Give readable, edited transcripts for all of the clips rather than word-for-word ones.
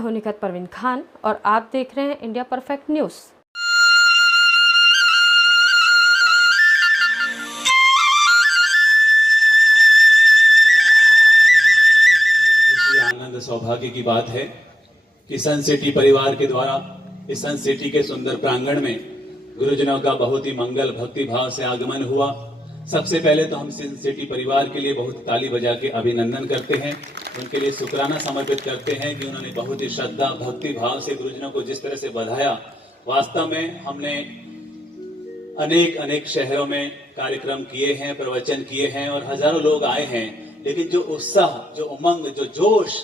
हूं निखत परवीन खान और आप देख रहे हैं इंडिया परफेक्ट न्यूज़। आनंद सौभाग्य की बात है कि सन सिटी परिवार के द्वारा इस सन सिटी के सुंदर प्रांगण में गुरुजनों का बहुत ही मंगल भक्ति भाव से आगमन हुआ। सबसे पहले तो हम सन सिटी परिवार के लिए बहुत ताली बजा के अभिनंदन करते हैं, उनके लिए शुक्राना समर्पित करते हैं कि उन्होंने बहुत ही श्रद्धा भक्ति भाव से गुरुजनों को जिस तरह से बधाया। वास्तव में हमने अनेक शहरों में कार्यक्रम किए हैं, प्रवचन किए हैं और हजारों लोग आए हैं, लेकिन जो उत्साह, जो उमंग, जो जोश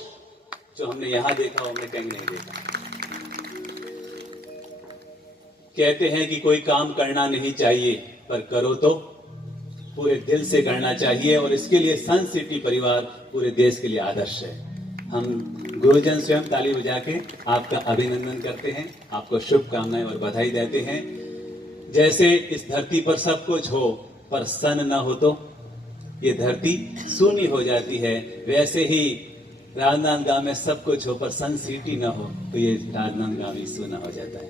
जो हमने यहां देखा वो हमने कहीं नहीं देखा। कहते हैं कि कोई काम करना नहीं चाहिए, पर करो तो पूरे दिल से करना चाहिए और इसके लिए सन सिटी परिवार पूरे देश के लिए आदर्श है। हम गुरुजन स्वयं ताली बजा के आपका अभिनंदन करते हैं, आपको शुभकामनाएं और बधाई देते हैं। जैसे इस धरती पर सब कुछ हो पर सन न हो तो ये धरती सूनी हो जाती है, वैसे ही राजनांदगांव में सब कुछ हो पर सन सिटी न हो तो ये राजनांदगांव ही सूना हो जाता है।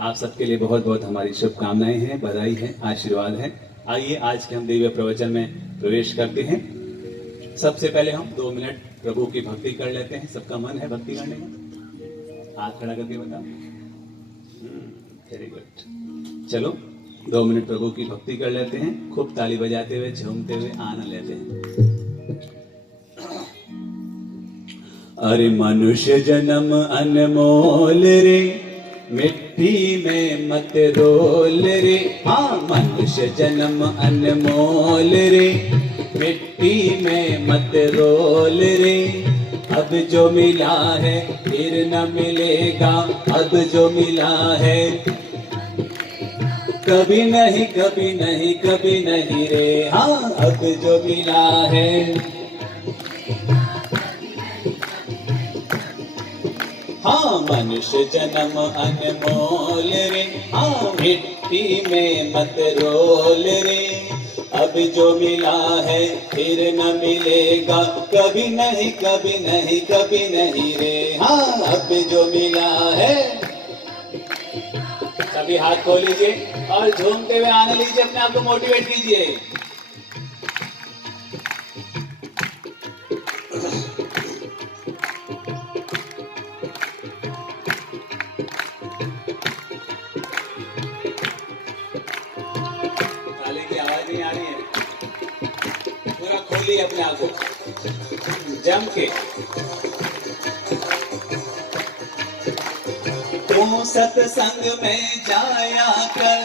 आप सबके लिए बहुत बहुत हमारी शुभकामनाएं हैं, बधाई है, आशीर्वाद है। आइए आज के हम दिव्य प्रवचन में प्रवेश करते हैं। सबसे पहले हम 2 मिनट प्रभु की भक्ति कर लेते हैं। सबका मन है भक्ति करने का? हाथ खड़ा करके बताओ। Very good. चलो 2 मिनट प्रभु की भक्ति कर लेते हैं, खूब ताली बजाते हुए, झूमते हुए आनंद लेते हैं। अरे मनुष्य जन्म अनमोल रे, मिट्टी में मत रोल रे। हाँ, मनुष्य जन्म अनमोल रे, मिट्टी में मत रोल रे। अब जो मिला है फिर न मिलेगा, अब जो मिला है कभी नहीं कभी नहीं कभी नहीं रे। हाँ, अब जो मिला है हाँ, मनुष्य जन्म अनमोल रे। हाँ, मिट्टी में मत रोल रे। अब जो मिला है फिर न मिलेगा, कभी नहीं कभी नहीं कभी नहीं रे। हाँ, अब जो मिला है। सभी हाथ खोल लीजिए और झूमते हुए आने लीजिए, अपने आप को मोटिवेट कीजिए। अपने आप को जम के। तू सत्संग में जाया कर,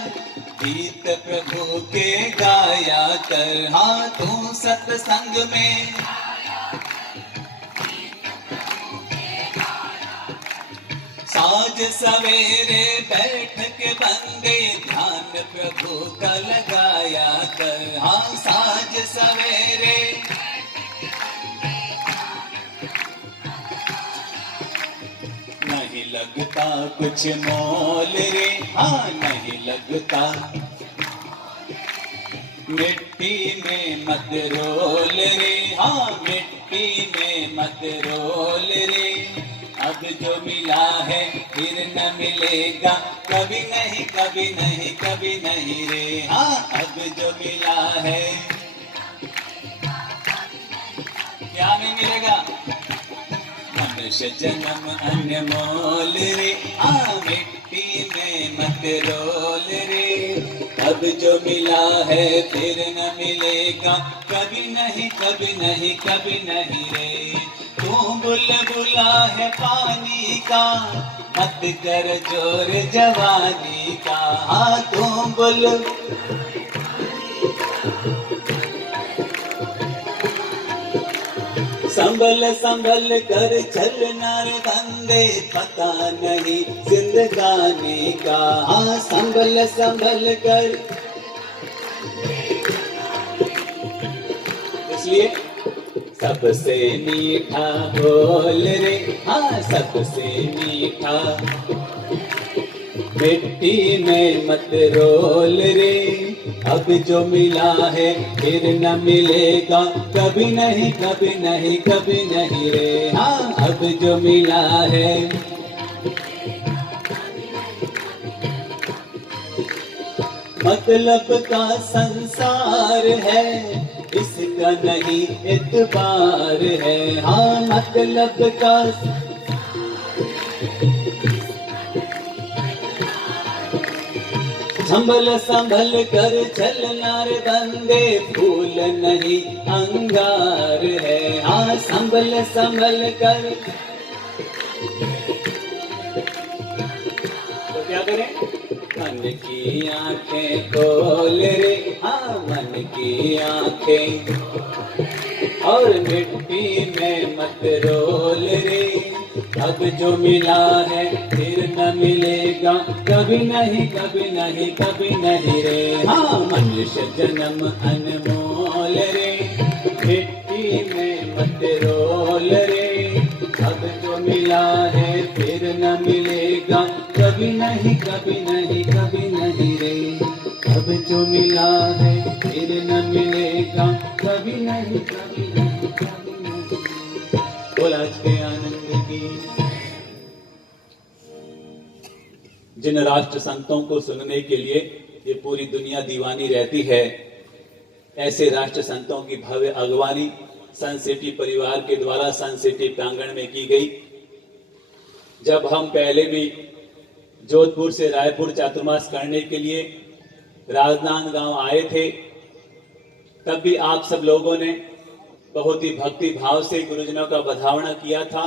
गीत प्रभु के गाया कर। हाँ, तू सत्संग में साज सवेरे बैठ के बंदे ध्यान प्रभु का लगाया कर। हाँ, साज सवेरे नहीं लगता कुछ मोल रे। हाँ, नहीं लगता। मिट्टी में मत रोल रे। हाँ, मिट्टी में मत रोल रे। अब जो मिला है फिर न मिलेगा, कभी नहीं कभी नहीं कभी नहीं रे। हाँ, अब जो मिला है क्या नहीं मिलेगा। मनुष्य जन्म अनमोल रे। हाँ, मिट्टी में मत रोल रे। अब जो मिला है फिर न मिलेगा, कभी नहीं कभी नहीं कभी नहीं रे। तू बुलबुला है पानी का, मत कर जोर जवानी का। हाँ, तू बुल संभल संभल कर चलना रे बंदे, पता नहीं जिंदगानी का। हाँ, संभल संभल कर। इसलिए सबसे मीठा बोल रे। हाँ, सबसे मीठा। मिट्टी में मत रोल रे। अब जो मिला है फिर न मिलेगा कभी नहीं कभी नहीं कभी नहीं रे। हाँ, अब जो मिला है मतलब का संसार है, इसका नहीं एतबार है। हाँ, मतलब का संभल संभल कर चलना रे बंदे, फूल नहीं अंगार है। हाँ, संभल संभल कर। तो क्या करें? मन की आंखें खोल रे। हाँ, मन की आंखें, और मिट्टी में मत रोल रे। अब जो मिला है फिर न मिलेगा कभी नहीं कभी नहीं कभी नहीं रे। हाँ, मनुष्य जन्म अनमोल रे, मिट्टी में मत रोल रे। अब जो मिला है फिर न मिलेगा कभी नहीं कभी नहीं कभी नहीं रे। अब जो मिला है फिर न मिलेगा कभी नहीं कभी नहीं कभी नहीं। बोल आज के आनंद की। जिन राष्ट्र संतों को सुनने के लिए ये पूरी दुनिया दीवानी रहती है, ऐसे राष्ट्र संतों की भव्य अगवानी सन सिटी परिवार के द्वारा सन सिटी प्रांगण में की गई। जब हम पहले भी जोधपुर से रायपुर चातुर्मास करने के लिए राजनांदगांव आए थे, तब भी आप सब लोगों ने बहुत ही भक्ति भाव से गुरुजनों का बधावना किया था।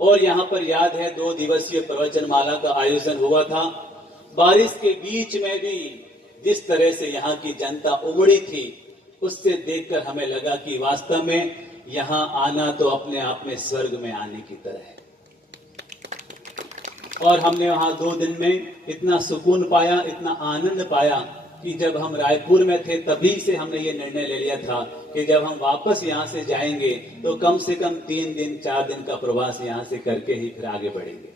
और यहाँ पर याद है 2 दिवसीय प्रवचन माला का आयोजन हुआ था। बारिश के बीच में भी जिस तरह से यहाँ की जनता उमड़ी थी, उससे देखकर हमें लगा कि वास्तव में यहाँ आना तो अपने आप में स्वर्ग में आने की तरह है। और हमने वहाँ 2 दिन में इतना सुकून पाया, इतना आनंद पाया कि जब हम रायपुर में थे तभी से हमने ये निर्णय ले लिया था कि जब हम वापस यहाँ से जाएंगे तो कम से कम 3 दिन 4 दिन का प्रवास यहाँ से करके ही फिर आगे बढ़ेंगे।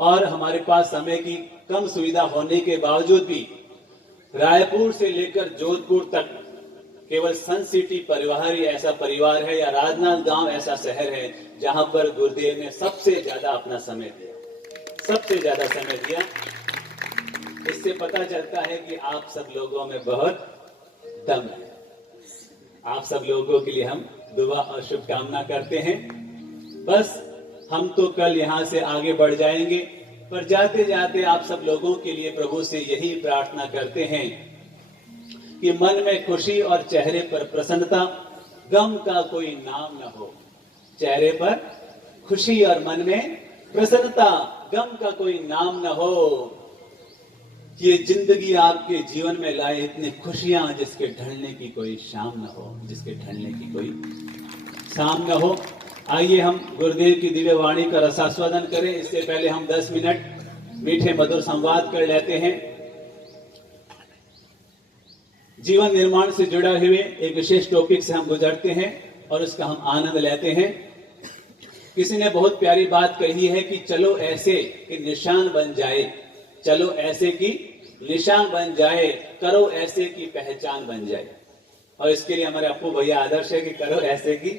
और हमारे पास समय की कम सुविधा होने के बावजूद भी रायपुर से लेकर जोधपुर तक केवल सन सिटी परिवार ही ऐसा परिवार है, या राजनांदगांव ऐसा शहर है जहां पर गुरुदेव ने सबसे ज्यादा अपना समय दिया, सबसे ज्यादा समय दिया। इससे पता चलता है कि आप सब लोगों में बहुत दम है। आप सब लोगों के लिए हम दुआ और शुभकामना करते हैं। बस हम तो कल यहाँ से आगे बढ़ जाएंगे, पर जाते जाते आप सब लोगों के लिए प्रभु से यही प्रार्थना करते हैं कि मन में खुशी और चेहरे पर प्रसन्नता, गम का कोई नाम न हो। चेहरे पर खुशी और मन में प्रसन्नता, गम का कोई नाम न हो। ये जिंदगी आपके जीवन में लाए इतनी खुशियां जिसके ढलने की कोई शाम न हो, जिसके ढलने की कोई शाम न हो। आइए हम गुरुदेव की दिव्य वाणी का रसास्वादन करें। इससे पहले हम 10 मिनट मीठे मधुर संवाद कर लेते हैं। जीवन निर्माण से जुड़ा हुए एक विशेष टॉपिक से हम गुजरते हैं और उसका हम आनंद लेते हैं। किसी ने बहुत प्यारी बात कही है कि चलो ऐसे कि निशान बन जाए, चलो ऐसे की निशान बन जाए, करो ऐसे की पहचान बन जाए। और इसके लिए हमारे अपू भैया आदर्श है कि करो ऐसे की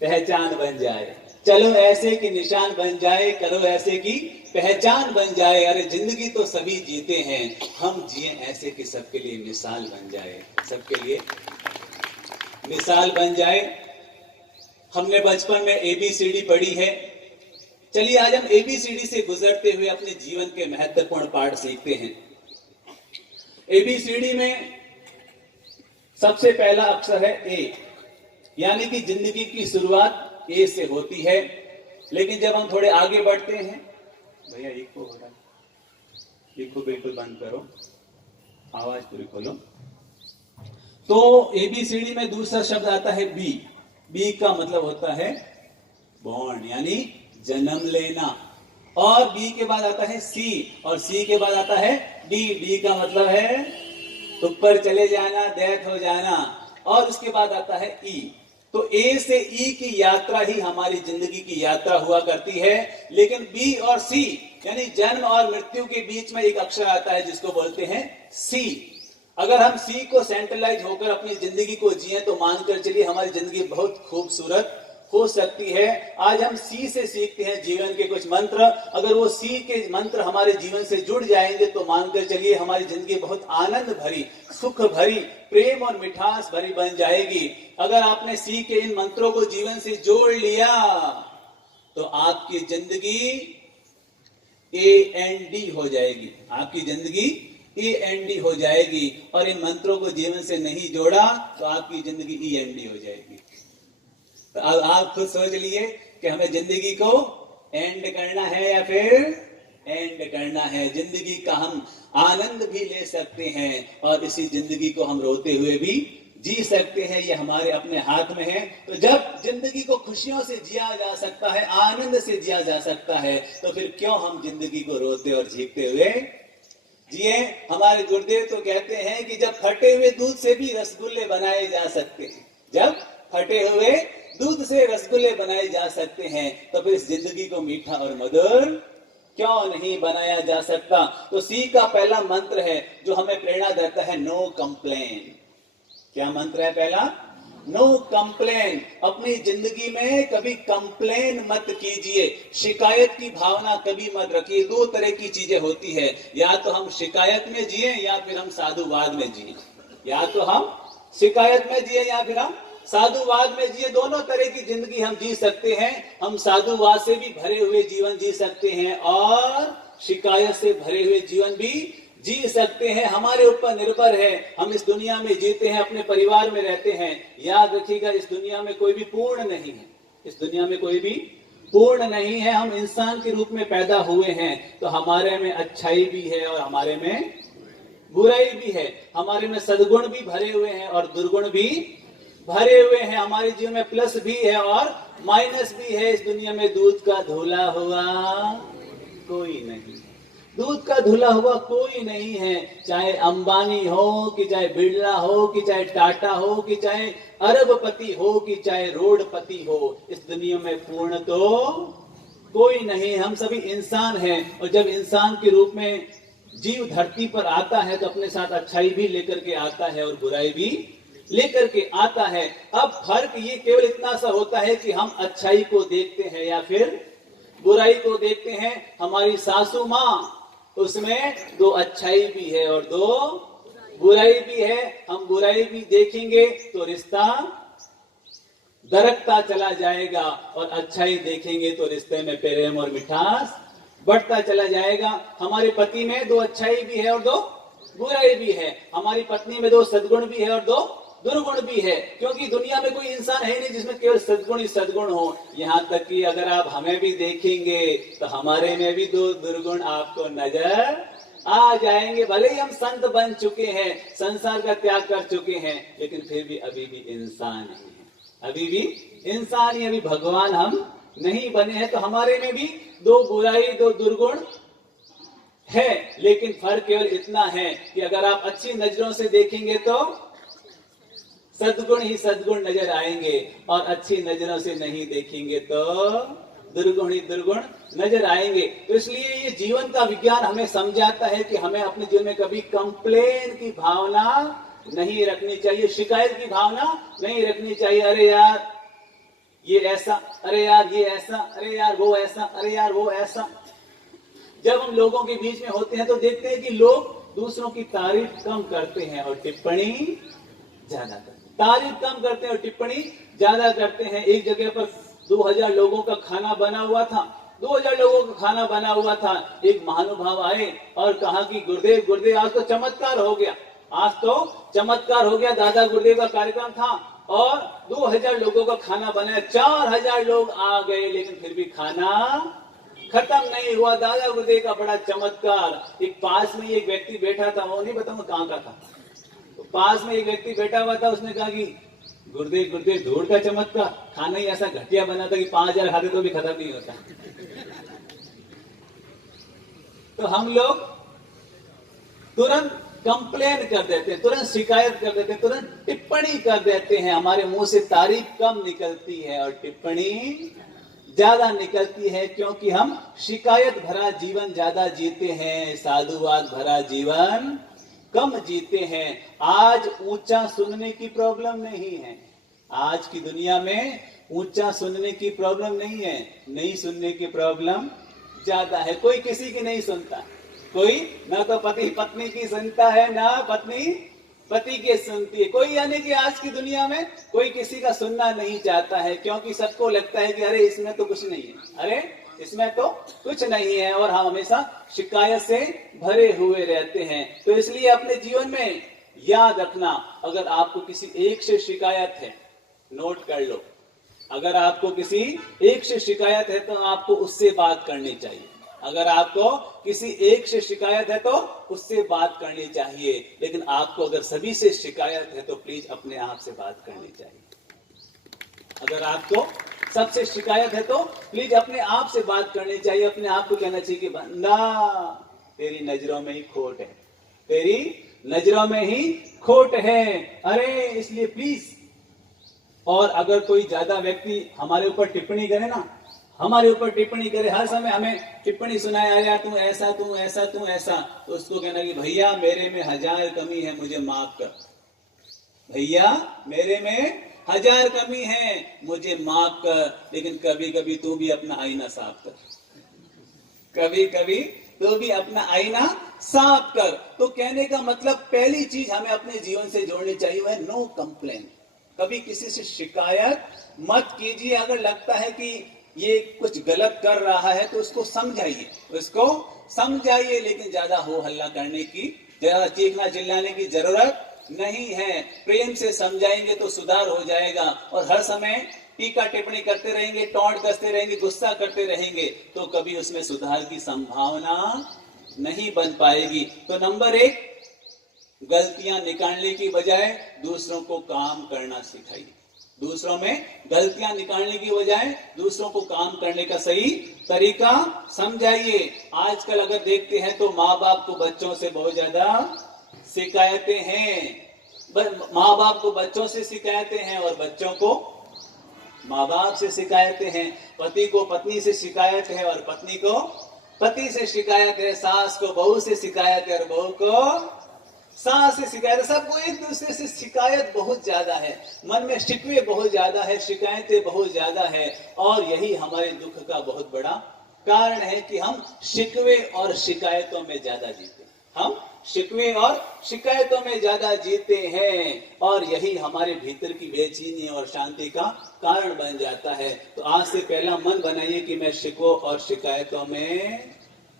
पहचान बन जाए, चलो ऐसे की निशान बन जाए, करो ऐसे की पहचान बन जाए। अरे जिंदगी तो सभी जीते हैं, हम जिए ऐसे कि सबके लिए मिसाल बन जाए, सबके लिए मिसाल बन जाए। हमने बचपन में ABCD पढ़ी है। चलिए आज हम ABCD से गुजरते हुए अपने जीवन के महत्वपूर्ण पाठ सीखते हैं। ABCD में सबसे पहला अक्षर है A, यानी कि जिंदगी की शुरुआत A से होती है। लेकिन जब हम थोड़े आगे बढ़ते हैं, भैया इको हटा, इको बिल्कुल बंद करो, आवाज पूरी खोलो। तो ABCD में दूसरा शब्द आता है B। B का मतलब होता है बॉर्न, यानी जन्म लेना। और B के बाद आता है C, और C के बाद आता है D। D का मतलब है ऊपर चले जाना, डेथ हो जाना। और उसके बाद आता है E। तो A से E की यात्रा ही हमारी जिंदगी की यात्रा हुआ करती है। लेकिन B और C यानी जन्म और मृत्यु के बीच में एक अक्षर आता है जिसको बोलते हैं C। अगर हम सी को सेंट्रलाइज होकर अपनी जिंदगी को जिए तो मानकर चलिए हमारी जिंदगी बहुत खूबसूरत हो सकती है। आज हम सी से सीखते हैं जीवन के कुछ मंत्र, अगर वो सी के मंत्र हमारे जीवन से जुड़ जाएंगे तो मानकर चलिए हमारी जिंदगी बहुत आनंद भरी, सुख भरी, प्रेम और मिठास भरी बन जाएगी। अगर आपने सी के इन मंत्रों को जीवन से जोड़ लिया तो आपकी जिंदगी AND हो जाएगी, आपकी जिंदगी AND हो जाएगी। और इन मंत्रों को जीवन से नहीं जोड़ा तो आपकी जिंदगी END हो जाएगी। तो अब आप खुद सोच लिए कि हमें जिंदगी को एंड करना है या फिर एंड करना है। जिंदगी का हम आनंद भी ले सकते हैं और इसी जिंदगी को हम रोते हुए भी जी सकते हैं, ये हमारे अपने हाथ में है। तो जब जिंदगी को खुशियों से जिया जा सकता है, आनंद से जिया जा सकता है, तो फिर क्यों हम जिंदगी को रोते और झीकते हुए जिए। हमारे गुरुदेव तो कहते हैं कि जब फटे हुए दूध से भी रसगुल्ले बनाए जा सकते हैं, जब फटे हुए दूध से रसगुल्ले बनाए जा सकते हैं, तो फिर इस जिंदगी को मीठा और मधुर क्यों नहीं बनाया जा सकता। तो सी का पहला मंत्र है जो हमें प्रेरणा देता है, नो कंप्लेन। क्या मंत्र है पहला? No complain. अपनी जिंदगी में कभी कंप्लेन मत कीजिए, शिकायत की भावना कभी मत रखिए। दो तरह की चीजें होती है, या तो हम शिकायत में जिए या फिर हम साधुवाद में जिए, या तो हम शिकायत में जिए या फिर हम साधुवाद में जिए। दोनों तरह की जिंदगी हम जी सकते हैं। हम साधुवाद से भी भरे हुए जीवन जी सकते हैं और शिकायत से भरे हुए जीवन भी जी सकते हैं। हमारे ऊपर निर्भर है, हम इस दुनिया में जीते हैं, अपने परिवार में रहते हैं। याद रखिएगा, इस दुनिया में कोई भी पूर्ण नहीं है, इस दुनिया में कोई भी पूर्ण नहीं है। हम इंसान के रूप में पैदा हुए हैं, तो हमारे में अच्छाई भी है और हमारे में बुराई भी है। हमारे में सद्गुण भी भरे हुए हैं और दुर्गुण भी भरे हुए हैं। हमारे जीवन में प्लस भी है और माइनस भी है। इस दुनिया में दूध का धुला हुआ कोई नहीं, दूध का धुला हुआ कोई नहीं है। चाहे अंबानी हो कि चाहे बिरला हो कि चाहे टाटा हो कि चाहे अरबपति हो कि चाहे रोडपति हो, इस दुनिया में पूर्ण तो कोई नहीं। हम सभी इंसान हैं और जब इंसान के रूप में जीव धरती पर आता है तो अपने साथ अच्छाई भी लेकर के आता है और बुराई भी लेकर के आता है। अब फर्क ये केवल इतना सा होता है कि हम अच्छाई को देखते हैं या फिर बुराई को देखते हैं। हमारी सासू माँ, उसमें दो अच्छाई भी है और दो बुराई भी है। हम बुराई भी देखेंगे तो रिश्ता दरकता चला जाएगा और अच्छाई देखेंगे तो रिश्ते में प्रेम और मिठास बढ़ता चला जाएगा। हमारे पति में दो अच्छाई भी है और दो बुराई भी है। हमारी पत्नी में दो सद्गुण भी है और दो दुर्गुण भी है, क्योंकि दुनिया में कोई इंसान है नहीं जिसमें केवल सद्गुण ही सद्गुण हो। यहाँ तक कि अगर आप हमें भी देखेंगे तो हमारे में भी दो दुर्गुण आपको नजर आ जाएंगे। भले ही हम संत बन चुके हैं, संसार का त्याग कर चुके हैं, लेकिन फिर भी अभी भी इंसान ही है, अभी भी इंसान ही, अभी भगवान हम नहीं बने हैं। तो हमारे में भी दो बुराई दो दुर्गुण है, लेकिन फर्क केवल इतना है कि अगर आप अच्छी नजरों से देखेंगे तो सद्गुण ही सद्गुण नजर आएंगे और अच्छी नजरों से नहीं देखेंगे तो दुर्गुण ही दुर्गुण नजर आएंगे। तो इसलिए ये जीवन का विज्ञान हमें समझाता है कि हमें अपने जीवन में कभी कंप्लेन की भावना नहीं रखनी चाहिए, शिकायत की भावना नहीं रखनी चाहिए। अरे यार ये ऐसा, अरे यार ये ऐसा, अरे यार वो ऐसा, अरे यार वो ऐसा। जब हम लोगों के बीच में होते हैं तो देखते हैं कि लोग दूसरों की तारीफ कम करते हैं और टिप्पणी ज्यादा करते हैं। तारीफ कम करते हैं और टिप्पणी ज्यादा करते हैं। एक जगह पर 2000 लोगों का खाना बना हुआ था, 2000 लोगों का खाना बना हुआ था। एक महानुभाव आए और कहा कि गुरुदेव गुरुदेव आज तो चमत्कार हो गया, आज तो चमत्कार हो गया। दादा गुरुदेव का कार्यक्रम था और 2000 लोगों का खाना बनाया, 4000 लोग आ गए, लेकिन फिर भी खाना खत्म नहीं हुआ। दादा गुरुदेव का बड़ा चमत्कार। एक पास में एक व्यक्ति बैठा था, वो नहीं बताऊंगा कहाँ का था, तो पास में एक व्यक्ति बैठा हुआ था। उसने कहा कि गुरुदेव गुरुदेव धूड़ का चमत्कार, खाना ही ऐसा घटिया बना था कि 5000 खाते तो भी खत्म नहीं होता। तो हम लोग तुरंत कंप्लेन कर देते हैं, तुरंत शिकायत कर देते हैं, तुरंत टिप्पणी कर देते हैं। हमारे मुंह से तारीफ कम निकलती है और टिप्पणी ज्यादा निकलती है, क्योंकि हम शिकायत भरा जीवन ज्यादा जीते हैं, साधुवाद भरा जीवन कम जीते हैं। आज ऊंचा सुनने की प्रॉब्लम नहीं है, आज की दुनिया में ऊंचा सुनने की प्रॉब्लम नहीं है, नहीं सुनने की प्रॉब्लम ज्यादा है। कोई किसी की नहीं सुनता, कोई ना तो पति पत्नी की सुनता है, ना पत्नी पति की सुनती है। कोई यानी कि आज की दुनिया में कोई किसी का सुनना नहीं चाहता है, क्योंकि सबको लगता है कि अरे इसमें तो कुछ नहीं है, अरे इसमें तो कुछ नहीं है, और हम हमेशा शिकायत से भरे हुए रहते हैं। तो इसलिए अपने जीवन में याद रखना, अगर आपको किसी एक से शिकायत है, नोट कर लो, अगर आपको किसी एक से शिकायत है तो आपको उससे बात करनी चाहिए। अगर आपको किसी एक से शिकायत है तो उससे बात करनी चाहिए। लेकिन आपको अगर सभी से शिकायत है तो प्लीज अपने आप से बात करनी चाहिए। अगर आपको सबसे शिकायत है तो प्लीज अपने आप से बात करनी चाहिए। अपने आप को कहना चाहिए कि बंदा तेरी नजरों में ही खोट है, तेरी नजरों में ही खोट है, अरे इसलिए प्लीज। और अगर कोई ज्यादा व्यक्ति हमारे ऊपर टिप्पणी करे ना, हमारे ऊपर टिप्पणी करे, हर समय हमें टिप्पणी सुनाए, अरे तू ऐसा तू ऐसा तू ऐसा, तो उसको कहना कि भैया मेरे में 1000 कमी है, मुझे माफ कर, भैया मेरे में 1000 कमी है, मुझे माफ कर। लेकिन कभी कभी तू भी अपना आईना साफ कर, कभी कभी तू भी अपना आईना साफ कर। तो कहने का मतलब पहली चीज हमें अपने जीवन से जोड़नी चाहिए वह नो कंप्लेन। कभी किसी से शिकायत मत कीजिए। अगर लगता है कि ये कुछ गलत कर रहा है तो उसको समझाइए, उसको समझाइए, लेकिन ज्यादा हो हल्ला करने की, ज्यादा चीखना चिल्लाने की जरूरत नहीं है। प्रेम से समझाएंगे तो सुधार हो जाएगा। और हर समय टीका टिप्पणी करते रहेंगे, टॉन्ट कसते रहेंगे, गुस्सा करते रहेंगे तो कभी उसमें सुधार की संभावना नहीं बन पाएगी। तो नंबर 1, गलतियां निकालने की बजाय दूसरों को काम करना सिखाइए। दूसरों में गलतियां निकालने की बजाय दूसरों को काम करने का सही तरीका समझाइए। आजकल अगर देखते हैं तो माँ बाप को बच्चों से बहुत ज्यादा शिकायतें हैं, माँ बाप को बच्चों से शिकायतें हैं और बच्चों को माँ बाप से शिकायतें हैं, पति को पत्नी से शिकायत है और पत्नी को पति से शिकायत है, सास को बहू से शिकायत है और बहू को सास से शिकायत है। सबको एक दूसरे से शिकायत बहुत ज्यादा है, मन में शिकवे बहुत ज्यादा है, शिकायतें बहुत ज्यादा है। और यही हमारे दुख का बहुत बड़ा कारण है कि हम शिकवे और शिकायतों में ज्यादा जीते हैं, हम शिकवे और शिकायतों में ज्यादा जीते हैं, और यही हमारे भीतर की बेचैनी और शांति का कारण बन जाता है। तो आज से पहला मन बनाइए कि मैं शिकवों और शिकायतों में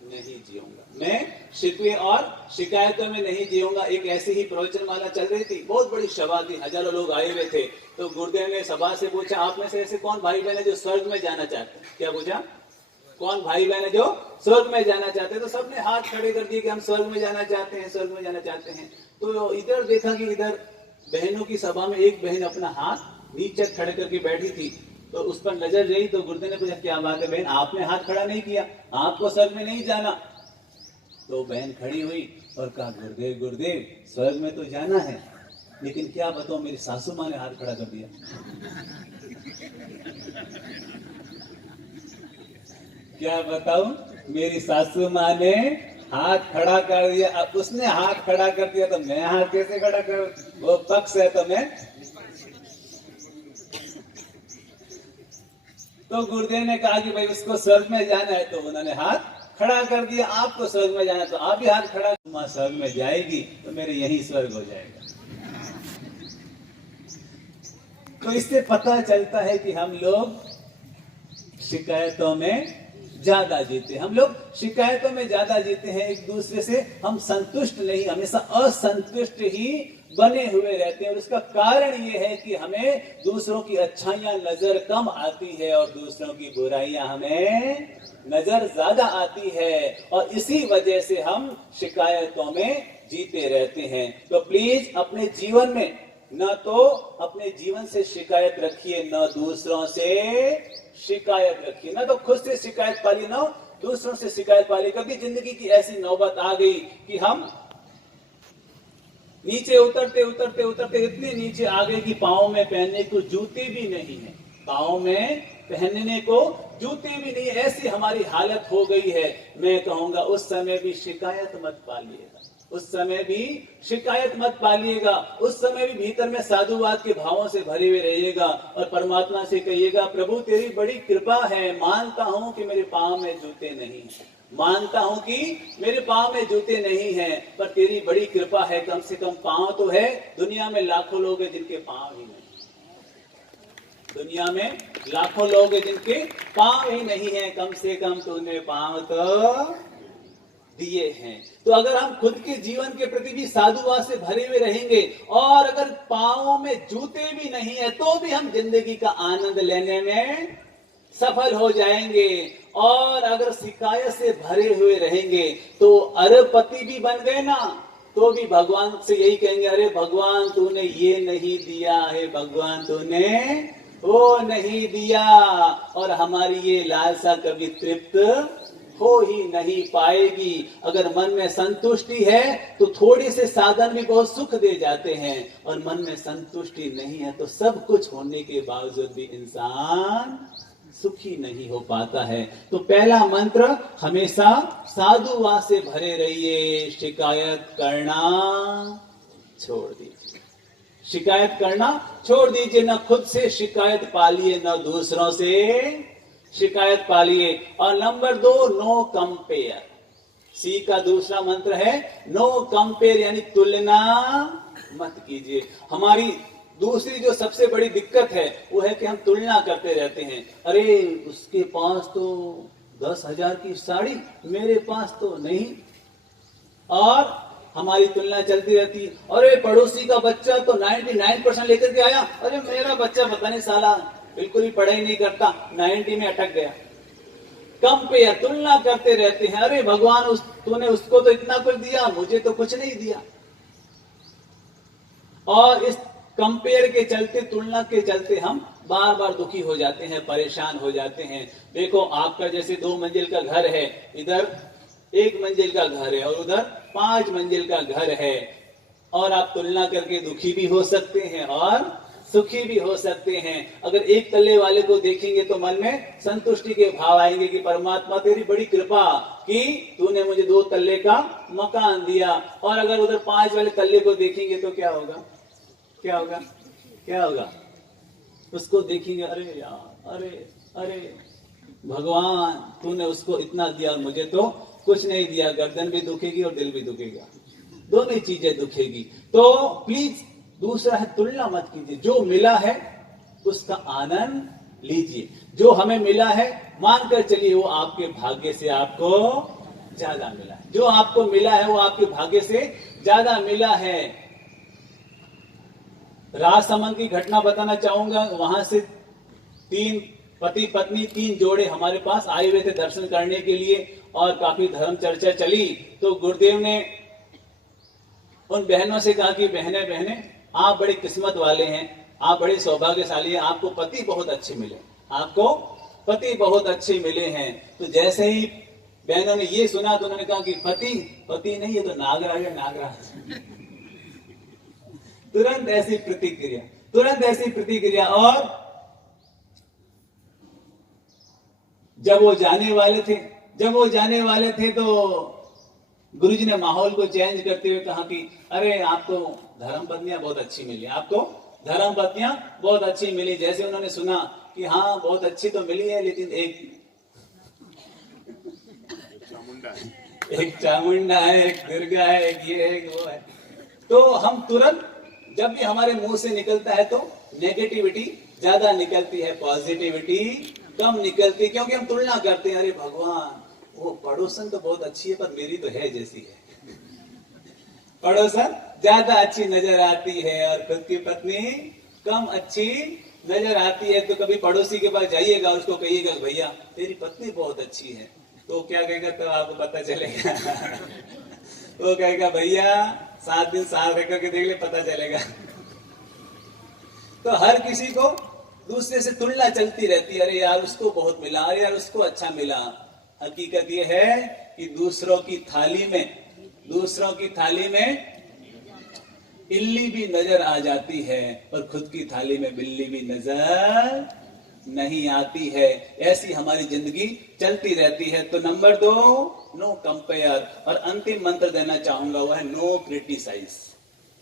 नहीं जीऊंगा, मैं शिकवे और शिकायतों में नहीं जीऊंगा। एक ऐसी ही प्रवचनमाला चल रही थी, बहुत बड़ी सभा थी, हजारों लोग आए हुए थे। तो गुरुदेव ने सभा से पूछा, आप में से ऐसे कौन भाई बहन है जो स्वर्ग में जाना चाहते हैं? क्या पूछा? कौन भाई बहन है जो स्वर्ग में जाना चाहते हैं? तो सबने हाथ खड़े कर दिए कि हम स्वर्ग में जाना चाहते हैं, स्वर्ग में जाना चाहते हैं। तो इधर देखा कि इधर बहनों की सभा में एक बहन अपना हाथ नीचे खड़े करके बैठी थी। तो उस पर नजर गई तो गुरुदेव ने पूछा, क्या बात है बहन, आपने हाथ खड़ा नहीं किया, आपको स्वर्ग में नहीं जाना? तो बहन खड़ी हुई और कहा, गुरुदेव गुरुदेव स्वर्ग में तो जाना है, लेकिन क्या बताओ मेरी सासू माँ ने हाथ खड़ा कर दिया। क्या बताऊं, मेरी सासू माँ ने हाथ खड़ा कर दिया। अब उसने हाथ खड़ा कर दिया तो मैं हाथ कैसे खड़ा करूं? वो पक्ष है तो मैं। तो गुरुदेव ने कहा कि भाई उसको स्वर्ग में जाना है, तो उन्होंने हाथ खड़ा कर दिया। आपको स्वर्ग में जाना है तो आप भी हाथ खड़ा, माँ स्वर्ग में जाएगी तो मेरे यही स्वर्ग हो जाएगा। तो इससे पता चलता है कि हम लोग शिकायतों में ज्यादा जीते, हम लोग शिकायतों में ज्यादा जीते हैं। एक दूसरे से हम संतुष्ट नहीं, हमेशा असंतुष्ट ही बने हुए रहते हैं। और उसका कारण ये है कि हमें दूसरों की अच्छाइयां नजर कम आती है और दूसरों की बुराइयां हमें नजर ज्यादा आती है, और इसी वजह से हम शिकायतों में जीते रहते हैं। तो प्लीज अपने जीवन में न तो अपने जीवन से शिकायत रखिए, न दूसरों से शिकायत रखिए, ना तो खुद से शिकायत पालिए, ना दूसरों से शिकायत पालिए। कभी जिंदगी की ऐसी नौबत आ गई कि हम नीचे उतरते उतरते उतरते इतने नीचे आ गए कि पाँव में पहनने को जूते भी नहीं है, पाँव में पहनने को जूते भी नहीं, ऐसी हमारी हालत हो गई है। मैं कहूंगा उस समय भी शिकायत मत पालिएगा, उस समय भी शिकायत मत पालिएगा, उस समय भी भीतर में साधुवाद के भावों से भरे हुए रहिएगा और परमात्मा से कहिएगा, प्रभु तेरी बड़ी कृपा है, मानता हूं कि मेरे पांव में जूते नहीं हैं, मानता हूं कि मेरे पांव में जूते नहीं हैं, पर तेरी बड़ी कृपा है, कम से कम पांव तो है। दुनिया में लाखों लोग हैं जिनके पांव ही नहीं, दुनिया में लाखों लोग हैं जिनके पांव ही नहीं है, कम से कम तूने पांव तो दिए हैं। तो अगर हम खुद के जीवन के प्रति भी साधुवाद से भरे हुए रहेंगे और अगर पांवों में जूते भी नहीं है तो भी हम जिंदगी का आनंद लेने में सफल हो जाएंगे। और अगर शिकायत से भरे हुए रहेंगे तो अरबपति भी बन गए ना, तो भी भगवान से यही कहेंगे, अरे भगवान तूने ये नहीं दिया है, भगवान तूने वो नहीं दिया, और हमारी ये लालसा कभी तृप्त हो ही नहीं पाएगी। अगर मन में संतुष्टि है तो थोड़े से साधन भी बहुत सुख दे जाते हैं, और मन में संतुष्टि नहीं है तो सब कुछ होने के बावजूद भी इंसान सुखी नहीं हो पाता है। तो पहला मंत्र, हमेशा साधुवाद से भरे रहिए, शिकायत करना छोड़ दीजिए, शिकायत करना छोड़ दीजिए। न खुद से शिकायत पालिए, न दूसरों से शिकायत पालिए। और नंबर 2, नो कंपेयर। सी का दूसरा मंत्र है नो कंपेयर, यानी तुलना मत कीजिए। हमारी दूसरी जो सबसे बड़ी दिक्कत है वो है कि हम तुलना करते रहते हैं, अरे उसके पास तो 10,000 की साड़ी, मेरे पास तो नहीं, और हमारी तुलना चलती रहती। अरे पड़ोसी का बच्चा तो 99% लेकर के आया, अरे मेरा बच्चा पता नहीं साला बिल्कुल ही पढ़ाई नहीं करता, 90 में अटक गया। कंपेयर, तुलना करते रहते हैं, अरे भगवान तूने उसको तो इतना कुछ दिया, मुझे तो कुछ नहीं दिया। और इस कंपेयर के चलते, तुलना के चलते हम बार बार दुखी हो जाते हैं, परेशान हो जाते हैं। देखो आपका जैसे 2 मंजिल का घर है, इधर 1 मंजिल का घर है और उधर 5 मंजिल का घर है, और आप तुलना करके दुखी भी हो सकते हैं और सुखी भी हो सकते हैं। अगर 1 तल्ले वाले को देखेंगे तो मन में संतुष्टि के भाव आएंगे कि परमात्मा तेरी बड़ी कृपा कि तूने मुझे 2 तल्ले का मकान दिया। और अगर उधर 5 वाले तल्ले को देखेंगे तो क्या होगा, क्या होगा, क्या होगा? उसको देखेंगे, अरे यार, अरे अरे भगवान तूने उसको इतना दिया और मुझे तो कुछ नहीं दिया। गर्दन भी दुखेगी और दिल भी दुखेगा, दोनों ही चीजें दुखेगी। तो प्लीज, दूसरा है तुलना मत कीजिए, जो मिला है उसका आनंद लीजिए। जो हमें मिला है मानकर चलिए वो आपके भाग्य से आपको ज्यादा मिला है, जो आपको मिला है वो आपके भाग्य से ज्यादा मिला है। राजसमंद की घटना बताना चाहूंगा। वहां से 3 पति पत्नी 3 जोड़े हमारे पास आए हुए थे दर्शन करने के लिए, और काफी धर्म चर्चा चली। तो गुरुदेव ने उन बहनों से कहा कि बहनें बहनें, आप बड़ी किस्मत वाले हैं, आप बड़े सौभाग्यशाली हैं, आपको पति बहुत अच्छे मिले, आपको पति बहुत अच्छे मिले हैं। तो जैसे ही बहनों ने ये सुना तो उन्होंने कहा कि पति नहीं, ये तो नागराज है, नागराज। तुरंत ऐसी प्रतिक्रिया, तुरंत ऐसी प्रतिक्रिया। और जब वो जाने वाले थे तो गुरुजी ने माहौल को चेंज करते हुए कहा कि अरे आपको धर्मपत्नियां बहुत अच्छी मिली, आपको धर्मपत्नियां बहुत अच्छी मिली। जैसे उन्होंने सुना कि हाँ बहुत अच्छी तो मिली है, लेकिन एक चामुंडा है, एक दुर्गा है, एक ये है, एक वो है। तो हम तुरंत, जब भी हमारे मुंह से निकलता है तो नेगेटिविटी ज्यादा निकलती है, पॉजिटिविटी कम निकलती, क्योंकि हम तुलना करते हैं, अरे भगवान वो पड़ोसन तो बहुत अच्छी है पर मेरी तो है जैसी है। पड़ोसन ज्यादा अच्छी नजर आती है और खुद की पत्नी कम अच्छी नजर आती है। तो कभी पड़ोसी के पास जाइएगा, उसको कहिएगा भैया तेरी पत्नी बहुत अच्छी है, तो क्या कहेगा, तो आपको पता चलेगा। वो कहेगा भैया 7 दिन साथ रह करके देख ले, पता चलेगा। तो हर किसी को दूसरे से तुलना चलती रहती है, अरे यार उसको बहुत मिला, अरे यार उसको अच्छा मिला। हकीकत ये है कि दूसरों की थाली में इल्ली भी नजर आ जाती है और खुद की थाली में बिल्ली भी नजर नहीं आती है, ऐसी हमारी जिंदगी चलती रहती है। तो नंबर 2, नो कंपेयर। और अंतिम मंत्र देना चाहूंगा, वह है नो क्रिटिसाइज।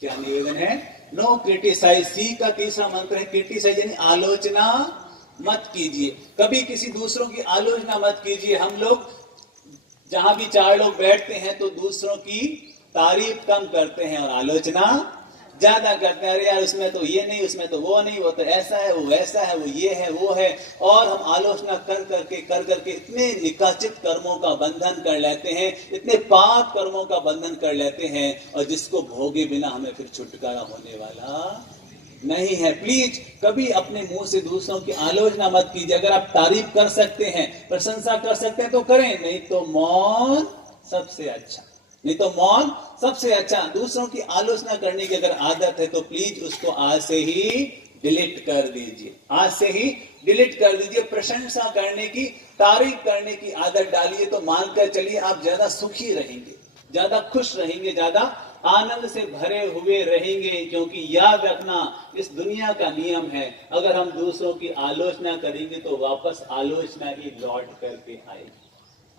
क्या निवेदन है? No criticise. सी का तीसरा मंत्र है क्रिटिसाइज, यानी आलोचना मत कीजिए। कभी किसी दूसरों की आलोचना मत कीजिए। हम लोग जहां भी 4 लोग बैठते हैं तो दूसरों की तारीफ कम करते हैं और आलोचना ज्यादा करते हैं। अरे यार उसमें तो ये नहीं, उसमें तो वो नहीं, वो तो ऐसा है, वो वैसा है, वो ये है, वो है। और हम आलोचना कर करके इतने निकाचित कर्मों का बंधन कर लेते हैं, इतने पाप कर्मों का बंधन कर लेते हैं, और जिसको भोगे बिना हमें फिर छुटकारा होने वाला नहीं है। प्लीज कभी अपने मुंह से दूसरों की आलोचना मत कीजिए। अगर आप तारीफ कर सकते हैं, प्रशंसा कर सकते हैं तो करें, नहीं तो मौन सबसे अच्छा। नहीं तो मौन सबसे अच्छा। दूसरों की आलोचना करने की अगर आदत है तो प्लीज उसको आज से ही डिलीट कर दीजिए। आज से ही डिलीट कर दीजिए। प्रशंसा करने की, तारीफ करने की आदत डालिए, तो मानकर चलिए आप ज्यादा सुखी रहेंगे, ज्यादा खुश रहेंगे, ज्यादा आनंद से भरे हुए रहेंगे। क्योंकि याद रखना, इस दुनिया का नियम है, अगर हम दूसरों की आलोचना करेंगे तो वापस आलोचना ही लौट करके आएगी।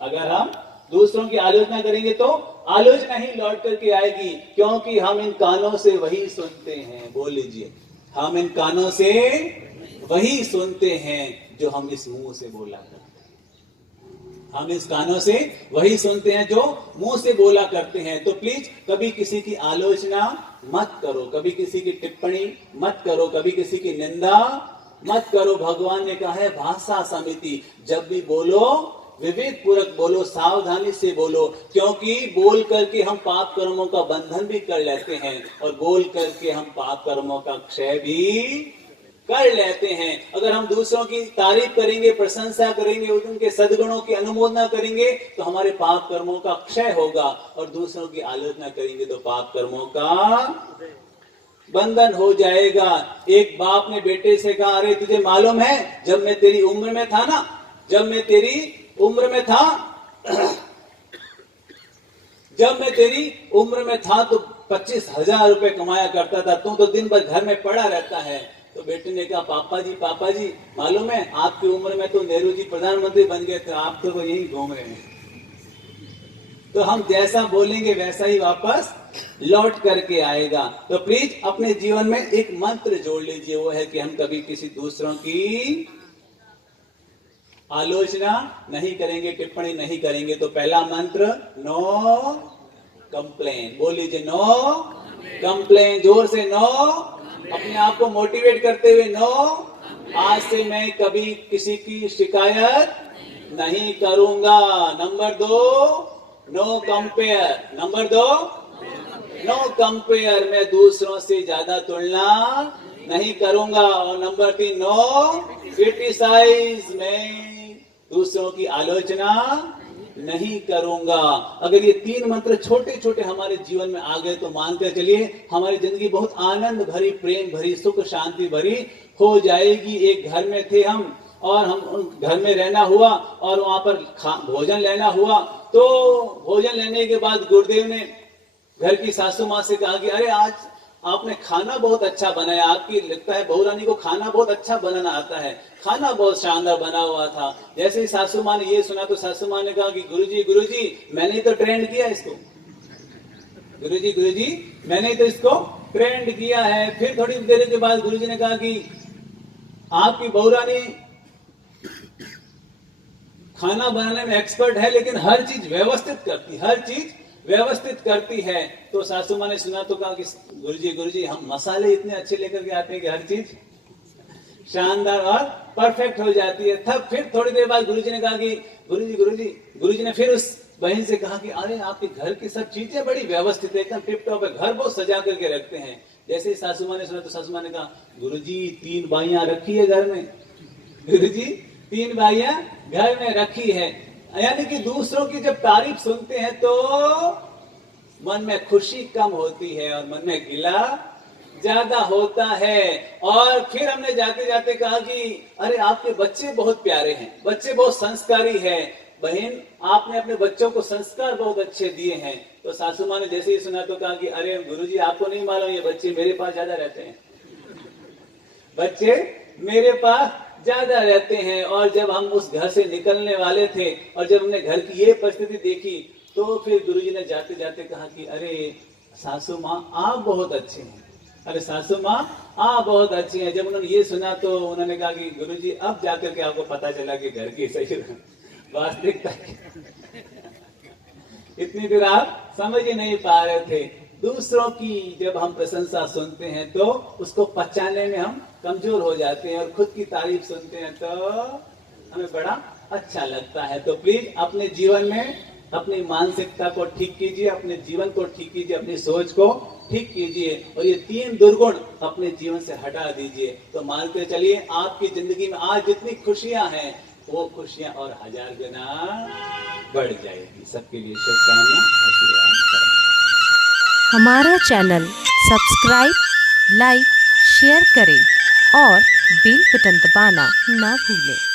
अगर हम दूसरों की आलोचना करेंगे तो आलोचना ही लौट करके आएगी। क्योंकि हम इन कानों से वही सुनते हैं। बोल लीजिए, हम इन कानों से वही सुनते हैं जो हम इस मुंह से बोला करते हैं। हम इस कानों से वही सुनते हैं जो मुंह से बोला करते हैं। तो प्लीज कभी किसी की आलोचना मत करो, कभी किसी की टिप्पणी मत करो, कभी किसी की निंदा मत करो। भगवान ने कहा है भाषा समिति, जब भी बोलो विवेक पूर्वक बोलो, सावधानी से बोलो। क्योंकि बोल करके हम पाप कर्मों का बंधन भी कर लेते हैं, और बोल करके हम पाप कर्मों का क्षय भी कर लेते हैं। अगर हम दूसरों की तारीफ करेंगे, प्रशंसा करेंगे, उनके सद्गुणों की अनुमोदना करेंगे तो हमारे पाप कर्मों का क्षय होगा, और दूसरों की आलोचना करेंगे तो पाप कर्मों का बंधन हो जाएगा। एक बाप ने बेटे से कहा, अरे तुझे मालूम है जब मैं तेरी उम्र में था ना, जब मैं तेरी उम्र में था तो 25,000 रुपए कमाया करता था, तू तो दिन भर घर में पड़ा रहता है। तो बेटे ने कहा, पापा जी मालूम है आपकी उम्र में तो नेहरू जी प्रधानमंत्री बन गए थे, आप तो यही घूम रहे हैं। तो हम जैसा बोलेंगे वैसा ही वापस लौट करके आएगा। तो प्लीज अपने जीवन में एक मंत्र जोड़ लीजिए, वो है कि हम कभी किसी दूसरों की आलोचना नहीं करेंगे, टिप्पणी नहीं करेंगे। तो पहला मंत्र नो कंप्लेन। बोल लीजिए, नो कंप्लेन। जोर से नो। अपने आप को मोटिवेट करते हुए नो। आज से मैं कभी किसी की शिकायत नहीं करूंगा। Number 2, no compare. Number 2, no compare. मैं दूसरों से ज्यादा तुलना नहीं करूंगा। और नंबर 3, नो क्रिटिसाइज। मैं दूसरों की आलोचना नहीं करूंगा। अगर ये 3 मंत्र छोटे छोटे हमारे जीवन में आ गए तो मानकर चलिए हमारी जिंदगी बहुत आनंद भरी, प्रेम भरी, सुख शांति भरी हो जाएगी। एक घर में थे हम, और हम घर में रहना हुआ, और वहां पर भोजन लेना हुआ। तो भोजन लेने के बाद गुरुदेव ने घर की सासू माँ से कहा कि अरे आज आपने खाना बहुत अच्छा बनाया, आपकी लगता है बहू रानी को खाना बहुत अच्छा बनाना आता है, खाना बहुत शानदार बना हुआ था। जैसे ही सासू माँ ने ये सुना तो सासू माँ ने कहा कि गुरुजी मैंने तो ट्रेंड किया इसको, गुरुजी मैंने तो इसको ट्रेंड किया है। फिर थोड़ी देर के बाद गुरुजी ने कहा कि आपकी बहू रानी खाना बनाने में एक्सपर्ट है, लेकिन हर चीज व्यवस्थित करती, हर चीज व्यवस्थित करती है। तो सासू माँ ने सुना तो कहा कि गुरुजी हम मसाले इतने अच्छे लेकर के आते हैं कि हर चीज शानदार और परफेक्ट हो जाती है। तब फिर थोड़ी देर बाद गुरुजी ने कहा कि गुरुजी ने फिर उस बहन से कहा कि अरे आपके घर की सब चीजें बड़ी व्यवस्थित है, एकदम टिप टॉप है, घर बहुत सजा करके रखते हैं। जैसे ही सासू माँ ने सुना तो सासू माँ ने कहा गुरुजी 3 बाइयां रखी है घर में, गुरुजी 3 बाइयां घर में रखी है। यानी कि दूसरों की जब तारीफ सुनते हैं तो मन में खुशी कम होती है और मन में गिला ज्यादा होता है। और फिर हमने जाते जाते कहा कि अरे आपके बच्चे बहुत प्यारे हैं, बच्चे बहुत संस्कारी हैं, बहन आपने अपने बच्चों को संस्कार बहुत अच्छे दिए हैं। तो सासू माँ ने जैसे ही सुना तो कहा कि अरे गुरुजी आपको नहीं मालूम ये बच्चे मेरे पास ज्यादा रहते हैं, बच्चे मेरे पास ज्यादा रहते हैं। और जब हम उस घर से निकलने वाले थे और जब हमने घर की ये परिस्थिति देखी, तो फिर गुरुजी ने जाते जाते कहा कि अरे सासू माँ आप बहुत अच्छे हैं, अरे सासू माँ आप बहुत अच्छी हैं। जब उन्होंने ये सुना तो उन्होंने कहा कि गुरुजी अब जाकर के आपको पता चला कि घर की सही वास्तविकता इतनी देर आप समझ ही नहीं पा रहे थे। दूसरों की जब हम प्रशंसा सुनते हैं तो उसको पचाने में हम कमजोर हो जाते हैं, और खुद की तारीफ सुनते हैं तो हमें बड़ा अच्छा लगता है। तो प्लीज अपने जीवन में अपनी मानसिकता को ठीक कीजिए, अपने जीवन को ठीक कीजिए, अपनी सोच को ठीक कीजिए, और ये 3 दुर्गुण अपने जीवन से हटा दीजिए। तो मानते चलिए आपकी जिंदगी में आज जितनी खुशियां हैं वो खुशियां और 1000 गुना बढ़ जाएगी। सबके लिए शुभकामना, आशीर्वाद। हमारा चैनल सब्सक्राइब, लाइक, शेयर करें और बेल बटन दबाना ना भूलें।